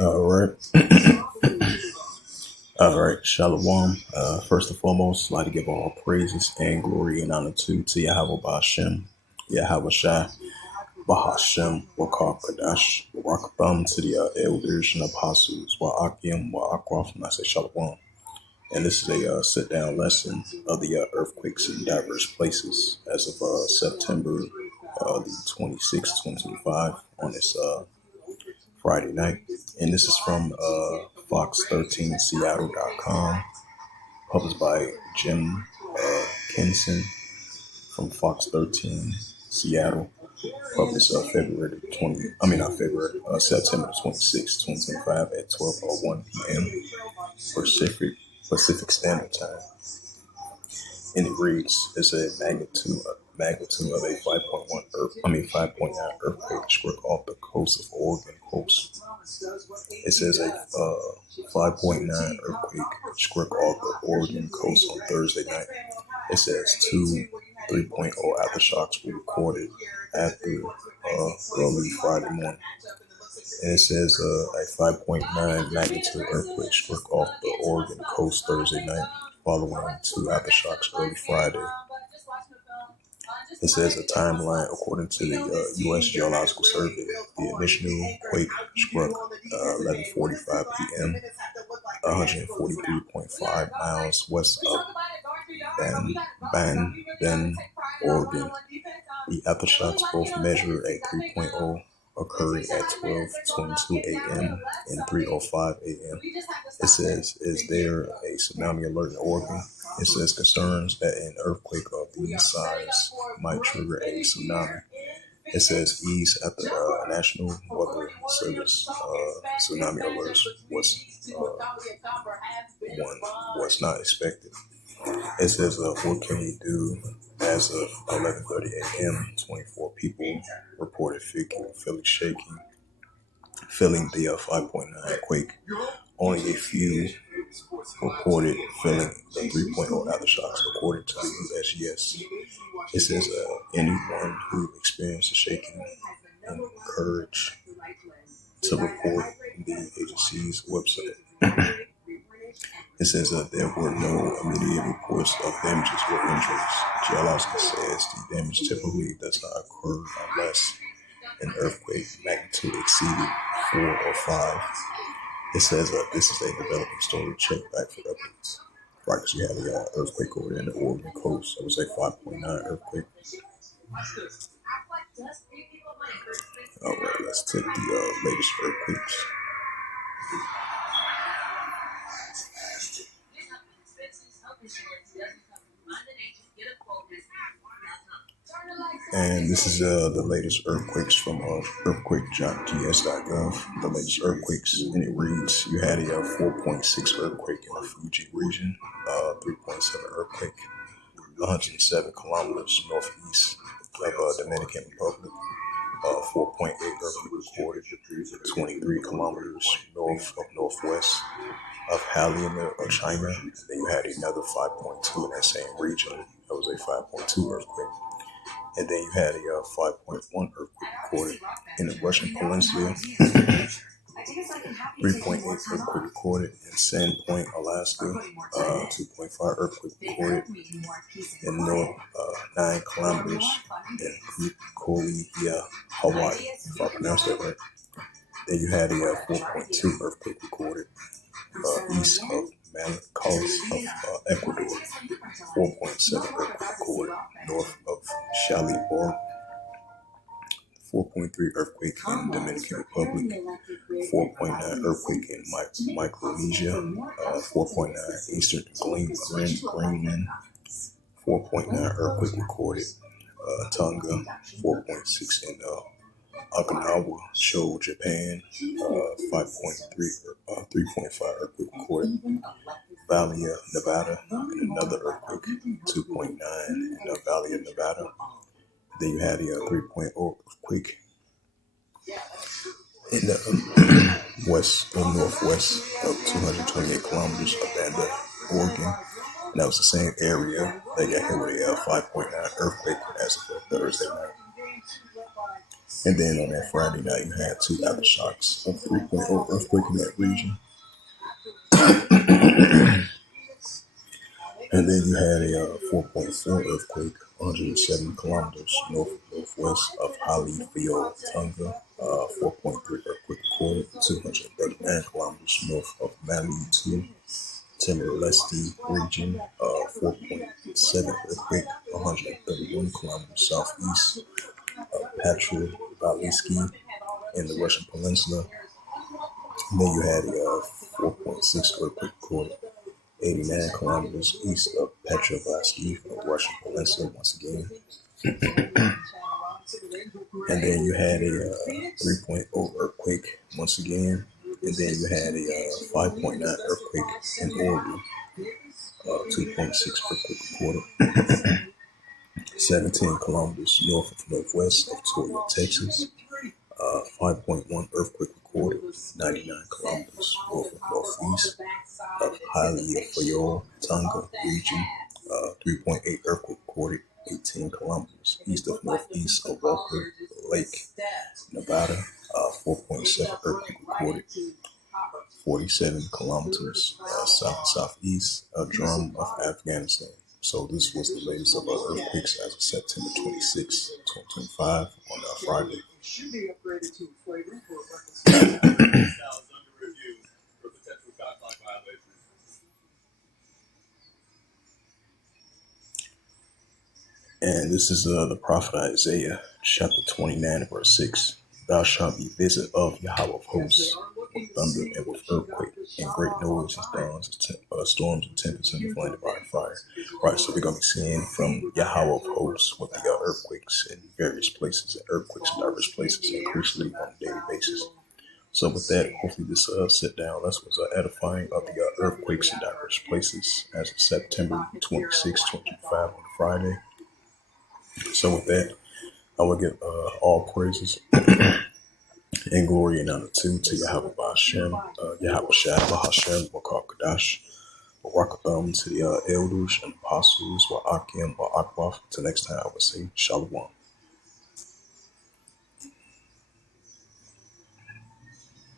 All right. All right. Shalom. First and foremost, I'd like to give all praises and glory and honor to Yahweh Ba'ashem, Yahweh Shai, Bahashem, Wakar Kadash, Barakabam, to the elders and apostles, Wa'akim, Wa'akwaf, and I say Shalom. And this is a sit-down lesson of the earthquakes in diverse places as of September the 26th, 2025 on this Friday night. And this is from Fox13Seattle.com, published by Jim Kinson from Fox 13 Seattle, published February 20, I mean not February, September 26, 2025 at 12:01 p.m. Pacific Standard Time. And it reads, it's a magnitude of a 5.9 earthquake struck off the coast of Oregon coast. It says a 5.9 earthquake struck off the Oregon coast on Thursday night. It says two 3.0 aftershocks were recorded after early Friday morning. And it says a 5.9 magnitude earthquake struck off the Oregon coast Thursday night, following two aftershocks early Friday. It says a timeline according to the U.S. Geological Survey. The initial quake struck 11:45 p.m., 143.5 miles west of Bend, Oregon. The aftershocks both measured at 3.0, occurring at 12:22 a.m. and 3:05 a.m. It says, is there a tsunami alert in Oregon? It says concerns that an earthquake of this size might trigger a tsunami. It says ease after the National Weather Service tsunami alerts was not expected. It says, what can we do? As of 11:30 a.m., 24 people reported feeling the 5.9 quake. Only a few reported feeling the 3.0 aftershocks, according to the USGS. It says anyone who experienced the shaking encouraged to report the agency's website. It says there were no immediate reports of damages or injuries. Geological says the damage typically does not occur unless an earthquake magnitude exceeded 4 or 5. It says this is a developing story. Check back for updates. Right, because you had the earthquake over there in the Oregon coast. It was a 5.9 earthquake. All right, let's take the latest earthquakes. And this is the latest earthquakes from earthquake.gs.gov. The latest earthquakes, and it reads: you had a 4.6 earthquake in the Fuji region, 3.7 earthquake, 107 kilometers northeast of Dominican Republic, 4.8 earthquake recorded 23 kilometers north of northwest of Hainan of China. And then you had another 5.2 in that same region. That was a 5.2 earthquake. And then you had a 5.1 earthquake recorded in the Russian Peninsula. 3.8 earthquake recorded in Sandpoint, Alaska. 2.5 earthquake recorded in north 9 kilometers in Kuala, Hawaii, if I pronounced that right. Then you had a 4.2 earthquake recorded east of Manaus of Ecuador. 4.7 earthquake recorded north of Shalibor. 4.3 earthquake in Dominican Republic, 4.9 earthquake in Micronesia, 4.9 Eastern Greenland, 4.9 earthquake recorded Tonga, 4.6 in Okinawa, Shoal, Japan, 3.5 earthquake recorded Valley of Nevada, and another earthquake, 2.9 in the Valley of Nevada. Then you had a 3.0 earthquake in the northwest of 228 kilometers of Banda, Oregon. And that was the same area that got hit with a 5.9 earthquake as of Thursday night. And then on that Friday night, you had two aftershocks of 3.0 earthquake in that region. And then you had a 4.4 earthquake, 107 kilometers northwest of Halifayo, Tonga. 4.3 earthquake recorded, 239 kilometers north of Malutu, Timor-Leste region. 4.7 earthquake, 131 kilometers southeast of Petrovalski in the Russian Peninsula. And then you had a 4.6 earthquake recorded 89 kilometers east of Petrovsky, the Russian Peninsula, once again. And then you had a 3.0 earthquake once again. And then you had a 5.9 earthquake in Oregon, 2.6 earthquake recorded 17 kilometers north of northwest of Toyota, Texas. 5.1 earthquake recorded 99 kilometers north of northeast of Halifayo, Tonga region. 3.8 earthquake recorded 18 kilometers east of northeast of Walker Lake, Nevada. 4.7 earthquake recorded 47 kilometers south and southeast of Drum of Afghanistan. So this was the latest of our earthquakes as of September 26, 2025 on Friday. And this is the prophet Isaiah, chapter 29, verse 6. Thou shalt be visit of Yahweh of hosts, with thunder and with earthquake, and great noise and storms and tempests and the flame of fire. Right, so we're going to be seeing from Yahweh of hosts with the earthquakes in various places, and earthquakes in diverse places, increasingly on a daily basis. So with that, hopefully this sit-down lesson was edifying of the earthquakes in diverse places as of September 26, 2025 on Friday. So with that, I will give all praises and glory and honor to Yahweh Hashem, Yahweh Shah, Hashem, Wakar Kadash, Barakatham to the elders and apostles, Wa'akim, Wa'akbaf. Till next time, I will say Shalom.